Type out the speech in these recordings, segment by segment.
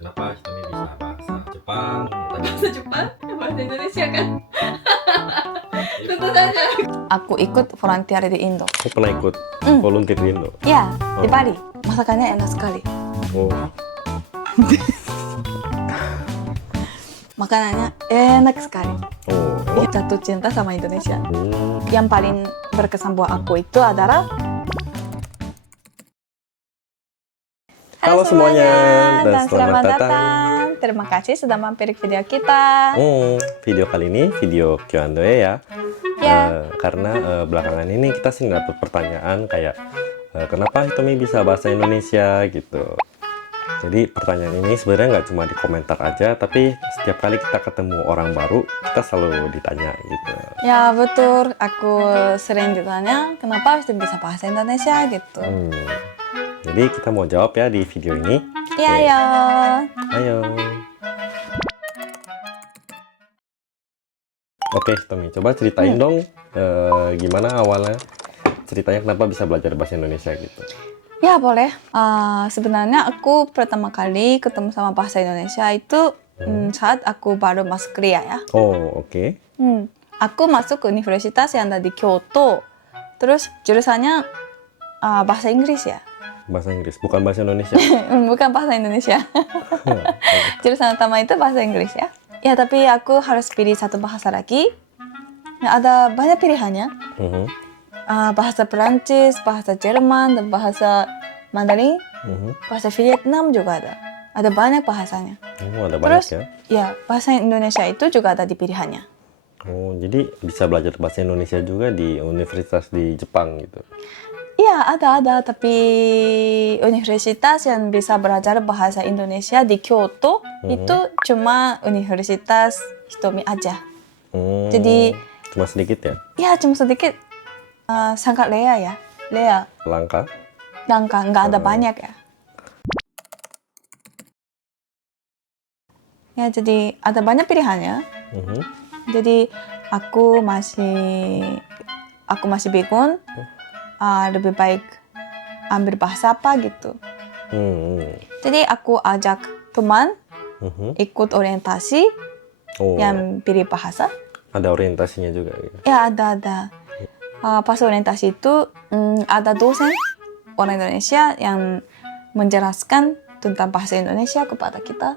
Kenapa Hitomi bisa bahasa Jepang? Bahasa Jepang? Bahasa Indonesia kan? Tentu saja. Aku ikut volunteer di Indo. Aku pernah ikut volunteer di Indo. Ya, di Bali. Masakannya enak sekali. Oh, Makanannya enak sekali. oh, Jatuh cinta sama Indonesia. oh. Yang paling berkesan buat aku itu adalah Halo semuanya, dan selamat datang. Terima kasih sudah mampir ke video kita. Video kali ini video Q&A ya. Ya. Karena belakangan ini kita sering dapat pertanyaan kayak kenapa Hitomi bisa bahasa Indonesia gitu. Jadi pertanyaan ini sebenarnya nggak cuma di komentar aja, tapi setiap kali kita ketemu orang baru, kita selalu ditanya gitu. Ya betul, aku sering ditanya kenapa bisa bahasa Indonesia gitu. Jadi kita mau jawab ya di video ini. Iya Oke. ya. Ayo. Oke, Hitomi, coba ceritain dong gimana awalnya ceritanya kenapa bisa belajar bahasa Indonesia gitu. Ya boleh. Sebenarnya aku pertama kali ketemu sama bahasa Indonesia itu saat aku baru masuk kuliah ya. Oh, oke. Aku masuk ke universitas yang ada di Kyoto. Terus jurusannya bahasa Inggris ya. Bahasa Inggris, bukan bahasa Indonesia. Bukan bahasa Indonesia. Jurusan utama itu bahasa Inggris ya. Ya tapi aku harus pilih satu bahasa lagi. Nah, ada banyak pilihannya. Bahasa Perancis, bahasa Jerman, dan bahasa Mandarin, bahasa Vietnam juga ada. Ada banyak bahasanya. Oh, ada Terus, banyak ya. ya bahasa Indonesia itu juga ada di pilihannya. Oh, jadi bisa belajar bahasa Indonesia juga di universitas di Jepang gitu. Iya, ada. Tapi universitas yang bisa belajar bahasa Indonesia di Kyoto itu cuma Universitas Hitomi aja. Jadi, Cuma sedikit ya? ya cuma sedikit. Sangat lea ya. Lea. Langka? Langka, nggak ada banyak ya. Ya, jadi ada banyak pilihannya. Jadi aku masih bingung. Lebih baik ambil bahasa apa gitu. Jadi aku ajak teman ikut orientasi Oh, yang pilih bahasa. ada orientasinya juga gitu. Ya ada. Pas orientasi itu ada dosen orang Indonesia yang menjelaskan tentang bahasa Indonesia kepada kita.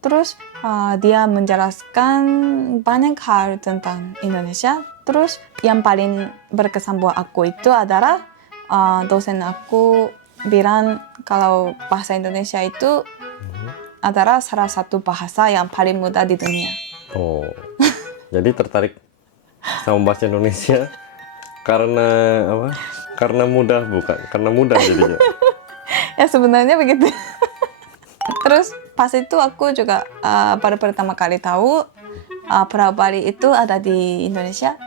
Terus dia menjelaskan banyak hal tentang Indonesia. Terus yang paling berkesan buat aku itu adalah dosen aku bilang kalau bahasa Indonesia itu adalah salah satu bahasa yang paling mudah di dunia. Oh, jadi tertarik sama bahasa Indonesia karena apa? Karena mudah bukan? Karena mudah jadinya. Ya sebenarnya begitu. Terus pas itu aku juga baru pertama kali tahu Pulau Bali itu ada di Indonesia.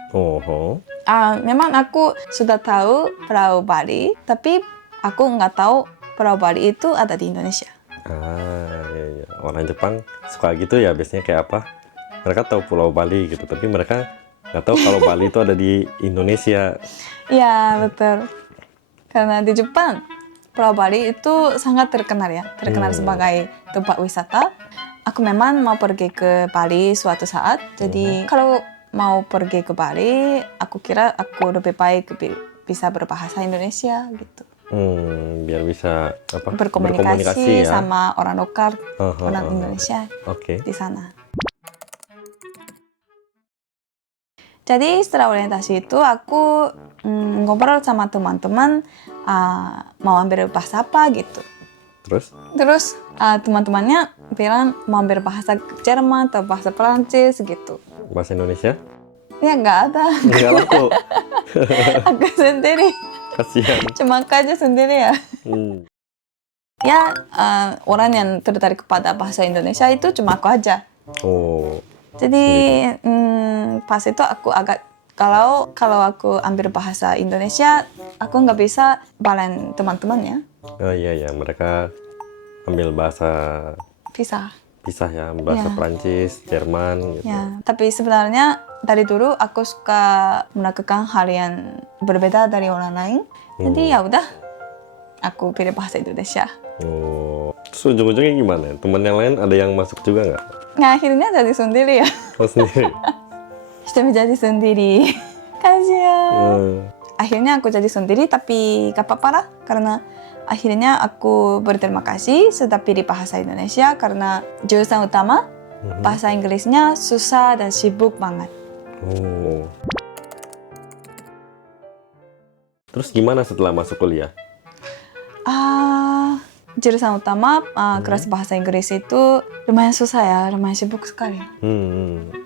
Memang aku sudah tahu Pulau Bali, tapi aku nggak tahu Pulau Bali itu ada di Indonesia. Iya. Orang Jepang suka gitu ya, biasanya kayak apa? Mereka tahu Pulau Bali gitu, tapi mereka nggak tahu kalau Bali itu ada di Indonesia. Iya betul. Karena di Jepang Pulau Bali itu sangat terkenal ya, terkenal sebagai tempat wisata. Aku memang mau pergi ke Bali suatu saat. Jadi kalau mau pergi ke Bali, aku kira aku lebih baik bisa berbahasa Indonesia gitu. Biar bisa apa? Berkomunikasi ya. sama orang lokal, orang Indonesia di sana. Jadi setelah orientasi itu aku ngobrol sama teman-teman mau ambil bahasa apa gitu. Terus teman-temannya bilang mau ambil bahasa Jerman atau bahasa Perancis gitu. Bahasa Indonesia? Ya nggak ada. Nggak laku. Aku sendiri. Kasihan. Cuma aja sendiri ya. Ya orang yang tertarik kepada bahasa Indonesia itu cuma aku aja. Jadi pas itu aku agak kalau aku ambil bahasa Indonesia, aku nggak bisa balen teman-temannya. Oh iya, mereka ambil bahasa pisah ya, bahasa Perancis, Jerman gitu. Ya, tapi sebenarnya dari dulu aku suka melakukan hal yang berbeda dari orang lain. Jadi ya udah, aku pilih bahasa Indonesia. Terus ujung-ujungnya gimana? Teman yang lain ada yang masuk juga nggak? Nah, akhirnya jadi sendiri ya. Oh sendiri? Hitomi jadi sendiri. Kasihan. Hmm. Akhirnya aku jadi sendiri, tapi gak apa-apa lah. Karena akhirnya aku berterima kasih sudah pilih bahasa Indonesia. Karena jurusan utama, bahasa Inggrisnya susah dan sibuk banget. Oh. Terus gimana setelah masuk kuliah? Jurusan utama, kelas bahasa Inggris itu lumayan susah ya, lumayan sibuk sekali.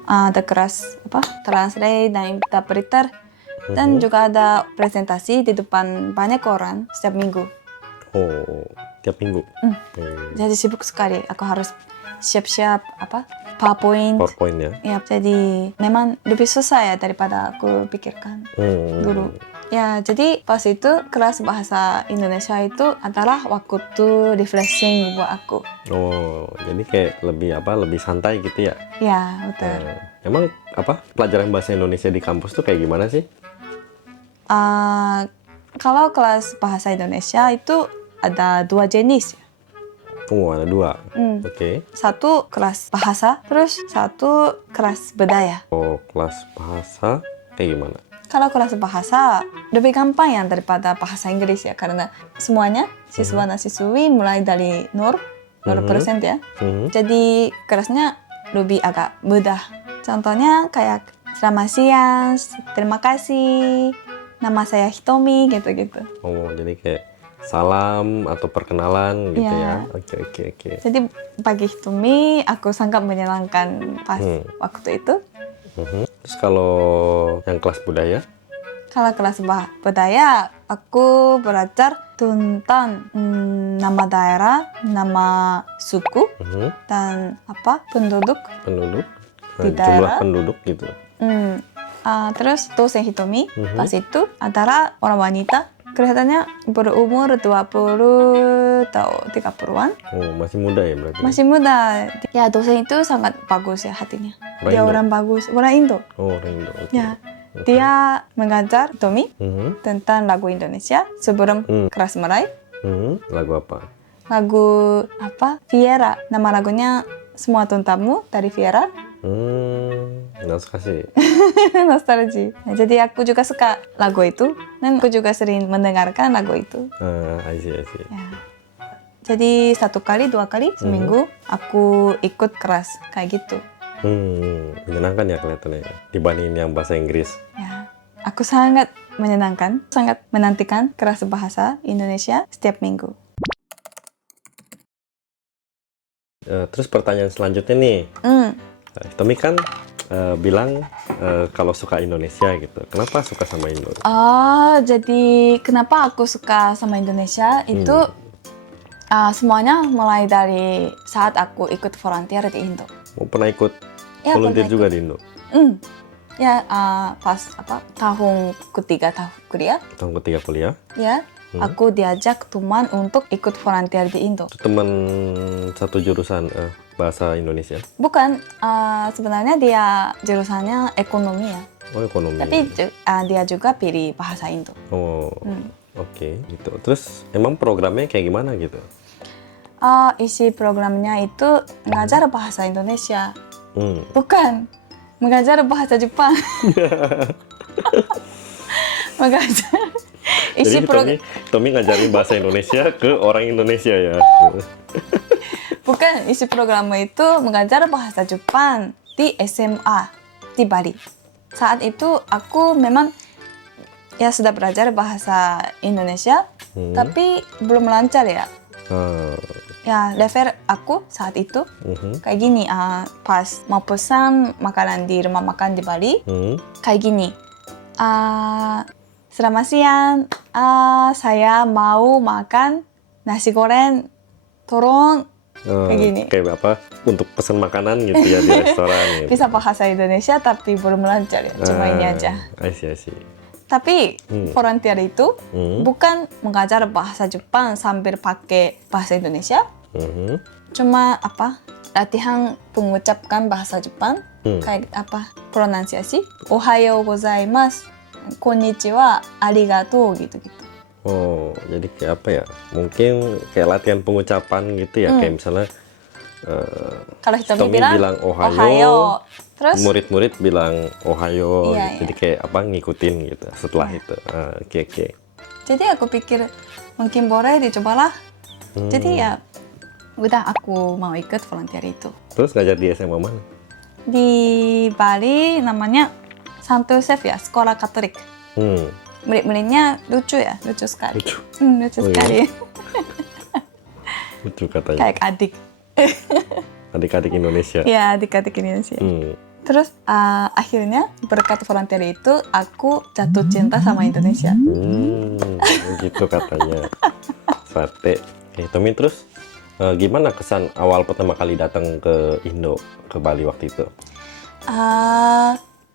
Ada kelas translate dan interpreter. Dan juga ada presentasi di depan banyak orang setiap minggu. Oh, tiap minggu? Jadi sibuk sekali. Aku harus siap-siap PowerPoint. PowerPoint ya? Ya, jadi memang lebih susah ya daripada aku pikirkan dulu. Ya, jadi pas itu kelas bahasa Indonesia itu adalah waktu refreshing buat aku. Oh, jadi kayak lebih santai gitu ya? Ya, betul. Emang pelajaran bahasa Indonesia di kampus tuh kayak gimana sih? Kalau kelas bahasa Indonesia itu ada 2 jenis. Oh, ada 2. Oke. Satu kelas bahasa, terus satu kelas budaya. Oh, kelas bahasa kayak gimana? Kalau kelas bahasa lebih gampang ya daripada bahasa Inggris ya, karena semuanya siswa dan siswi mulai dari 0% ya. Jadi kelasnya lebih agak mudah. Contohnya kayak selamat siang, terima kasih, nama saya Hitomi gitu-gitu. Oh, jadi kayak salam atau perkenalan gitu ya. Oke. Jadi bagi Hitomi aku sangat menyenangkan pas waktu itu. Terus kalau yang kelas budaya? Kalau kelas budaya, aku belajar tentang nama daerah, nama suku, dan penduduk di Jumlah daerah. penduduk gitu. Terus dosen Hitomi pas itu adalah orang wanita. Kelihatannya berumur 20 atau 30-an. Oh, masih muda ya berarti? Masih muda. Ya, dosen itu sangat bagus ya hatinya. Dia orang bagus. Orang Indo. Oh, orang Indo. Okay. Ya. Dia mengajar Hitomi tentang lagu Indonesia sebelum kelas mulai. Lagu apa? Lagu Viera. Nama lagunya Semua Tentangmu dari Viera. Nostalgia. Nostalgia. Nah, jadi aku juga suka lagu itu dan aku juga sering mendengarkan lagu itu. I see. Ya. Jadi 1 kali 2 kali seminggu aku ikut kelas kayak gitu. Menyenangkan ya kelihatannya dibandingin yang bahasa Inggris. Ya, aku sangat menyenangkan, sangat menantikan kelas bahasa Indonesia setiap minggu. Terus pertanyaan selanjutnya nih, Hitomi kan bilang kalau suka Indonesia gitu. Kenapa suka sama Indo? Jadi kenapa aku suka sama Indonesia itu semuanya mulai dari saat aku ikut volunteer di Indo. Pernah ikut Ya, volunteer pernah juga ikut. di Indo? Ya, pas tahun ketiga kuliah. Tahun ketiga kuliah? Ya, aku diajak teman untuk ikut volunteer di Indo. Itu teman satu jurusan bahasa Indonesia? Bukan, sebenarnya dia jurusannya ekonomi ya. Oh, ekonomi. Tapi dia juga pilih bahasa Indo. Oh, oke, gitu. Terus emang programnya kayak gimana gitu? Isi programnya itu mengajar bahasa Indonesia. Bukan, mengajar bahasa Jepang. Mengajar. Jadi Tommy ngajarin bahasa Indonesia ke orang Indonesia ya? Bukan, isi program itu mengajar bahasa Jepang di SMA di Bali. Saat itu aku memang ya sudah belajar bahasa Indonesia, tapi belum lancar ya. Ya, level aku saat itu kayak gini, pas mau pesan makanan di rumah makan di Bali, kayak gini. Selamat siang, saya mau makan nasi goreng, tolong. Kayak gini. Kayak apa? Untuk pesan makanan gitu ya di restoran gitu. Bisa bahasa Indonesia tapi belum lancar ya, cuma ini aja. I see. Tapi volunteer itu bukan mengajar bahasa Jepang sambil pakai bahasa Indonesia. Cuma latihan mengucapkan bahasa Jepang, kayak pronunciasi. Ohayo gozaimasu, konnichiwa, arigatou gitu-gitu. Oh, jadi kayak apa ya? Mungkin kayak latihan pengucapan gitu ya. Kayak misalnya Kalau Hitomi Hitomi bilang Ohayo, terus murid-murid bilang Ohayo, Iya, gitu. Jadi kayak apa ngikutin gitu setelah itu. Oke. jadi aku pikir mungkin boleh dicobalah. Jadi ya udah aku mau ikut volunteer itu. Terus ngajar di SMA mana? Di Bali namanya Santo Yosef ya, sekolah Katolik. Murid-muridnya lucu ya, lucu sekali. Lucu. Lucu Oh, iya. sekali. Lucu katanya. Kayak adik. Adik-adik Indonesia. Ya, adik-adik Indonesia. Terus akhirnya berkat volunteer itu aku jatuh cinta sama Indonesia. Gitu katanya. Sate. Oke, Tommy, terus gimana kesan awal pertama kali datang ke Indo, ke Bali waktu itu?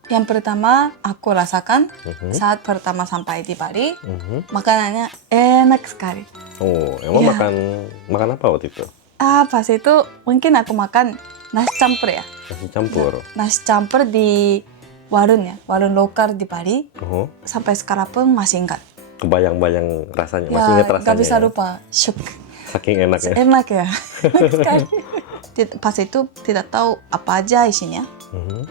Yang pertama aku rasakan saat pertama sampai di Bali, makanannya enak sekali. Oh, emang Iya. makan apa waktu itu? Pas itu mungkin aku makan nasi campur ya. Nasi campur. Nasi campur di warung ya, warung lokal di Bali. Oh, Sampai sekarang pun masih ingat. kebayang-bayang rasanya, masih ingat rasanya. Gak bisa ya? lupa, syuk. Saking enaknya. Enak ya, enak sekali. Pas itu tidak tahu apa aja isinya.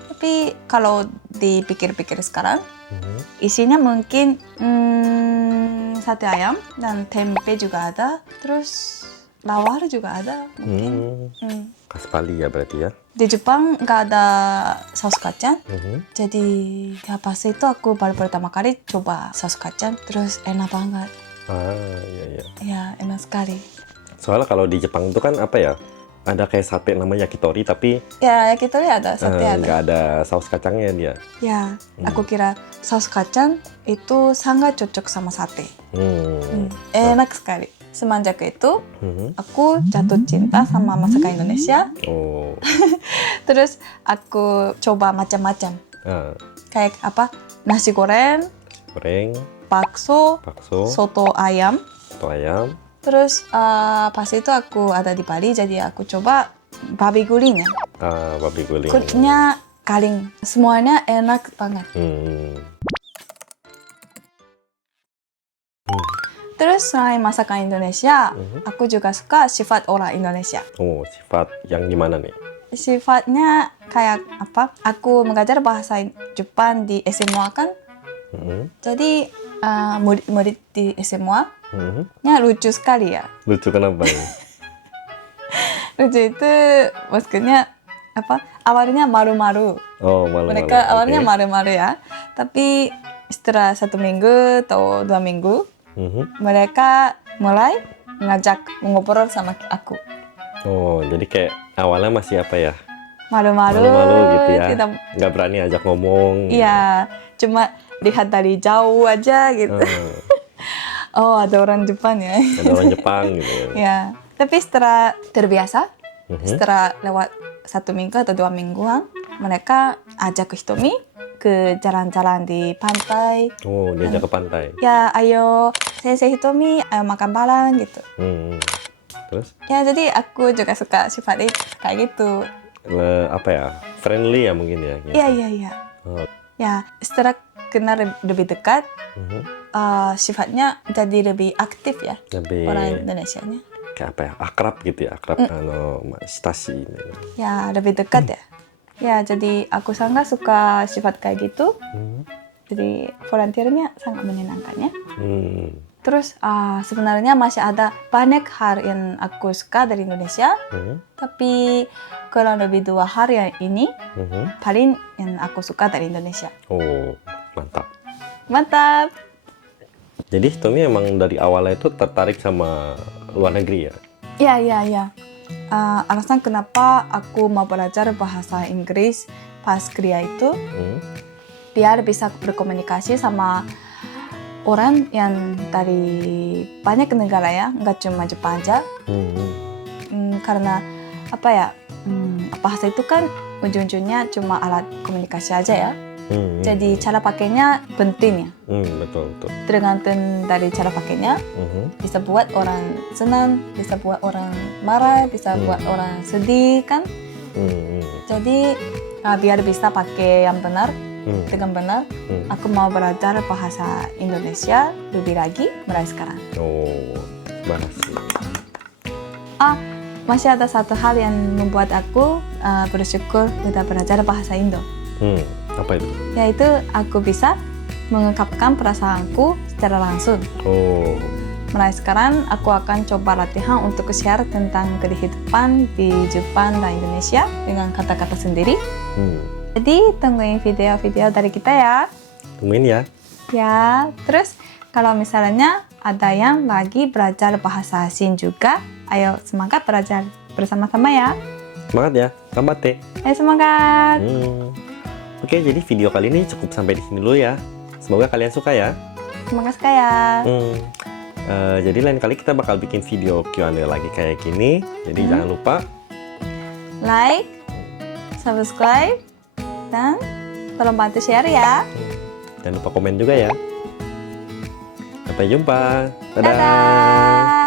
Tapi kalau dipikir-pikir sekarang, isinya mungkin sate ayam dan tempe juga ada, terus lawar juga ada mungkin. Khas Bali ya berarti ya. Di Jepang nggak ada saus kacang, jadi ya pas itu aku baru pertama kali coba saus kacang, terus enak banget. Iya. Ya enak sekali. Soalnya kalau di Jepang itu kan apa ya? Ada kayak sate namanya yakitori, tapi Ya kita lihat ada sate ada. nggak ada saus kacangnya dia. Ya, aku kira saus kacang itu sangat cocok sama sate. Enak sekali. Semenjak itu, aku jatuh cinta sama masakan Indonesia. Oh, Terus aku coba macam-macam. Kayak apa? Nasi goreng, goreng, bakso, bakso, soto ayam. soto ayam. Terus pas itu aku ada di Bali, jadi aku coba babi guling ya. Babi guling. Kulitnya garing. Semuanya enak banget. Terus selain masakan Indonesia, aku juga suka sifat orang Indonesia. Oh, sifat yang gimana nih? Sifatnya kayak apa? Aku mengajar bahasa Jepang di SMA kan. Jadi murid-murid di SMA nya lucu sekali ya. Lucu kenapa ya? Lucu itu maksudnya apa? Awalnya malu-malu. Oh, malu-malu. Mereka awalnya Oke. malu-malu ya. Tapi setelah 1 minggu atau 2 minggu, mereka mulai ngajak ngobrol sama aku. Oh, jadi kayak awalnya masih apa ya? Malu-malu gitu ya. Kita, Nggak berani ajak ngomong. iya, cuma lihat dari jauh aja gitu. Oh, ada orang Jepang ya. Ada orang Jepang gitu ya. Ya, tapi setelah terbiasa, setelah lewat 1 minggu atau 2 mingguan, mereka ajak ke Hitomi ke jalan-jalan di pantai. Oh, diajak ke pantai. Ya, ayo Sensei Hitomi, ayo makan bareng gitu. Terus Ya, jadi aku juga suka sifat kayak gitu. apa ya? Friendly ya mungkin ya. Gitu. Iya. Oh. Ya, setelah kenal lebih dekat, sifatnya jadi lebih aktif ya Lebih orang Indonesianya. kayak apa ya? Akrab gitu ya. Akrab stasi. Ya, lebih dekat ya. Ya, jadi aku sangat suka sifat kayak gitu. Jadi volunteernya sangat menyenangkannya. Terus sebenarnya masih ada banyak hal yang aku suka dari Indonesia. Tapi kurang lebih 2 hal yang ini paling yang aku suka dari Indonesia. Oh, mantap. Mantap! Jadi Tommy emang dari awalnya itu tertarik sama luar negeri ya? Ya. Alasan kenapa aku mau belajar bahasa Inggris pas kuliah itu, biar bisa berkomunikasi sama orang yang dari banyak negara ya, nggak cuma Jepang aja. Karena apa ya, bahasa itu kan ujung-ujungnya cuma alat komunikasi aja ya. Jadi cara pakainya penting ya. Betul. Tergantung dari cara pakainya, bisa buat orang senang, bisa buat orang marah, bisa buat orang sedih kan. Jadi biar bisa pakai yang benar, dengan benar. Aku mau belajar bahasa Indonesia lebih lagi mulai sekarang. Oh, makasih. Masih ada satu hal yang membuat aku bersyukur udah belajar bahasa Indo. Apa itu? Yaitu aku bisa mengungkapkan perasaanku secara langsung. Oh. Mulai sekarang aku akan coba latihan untuk share tentang kehidupan di Jepang dan Indonesia dengan kata-kata sendiri. Jadi tungguin video-video dari kita ya. Tungguin ya. Ya, terus kalau misalnya ada yang lagi belajar bahasa asing juga, ayo semangat belajar bersama-sama ya. Semangat ya, gambatte. Ayo semangat. Oke, jadi video kali ini cukup sampai di sini dulu ya. Semoga kalian suka ya. Semangat sekali. Jadi lain kali kita bakal bikin video Q&A lagi kayak gini. Jadi jangan lupa like, subscribe, dan tolong bantu share ya. Jangan lupa komen juga ya. Sampai jumpa. Dadah. Dadah.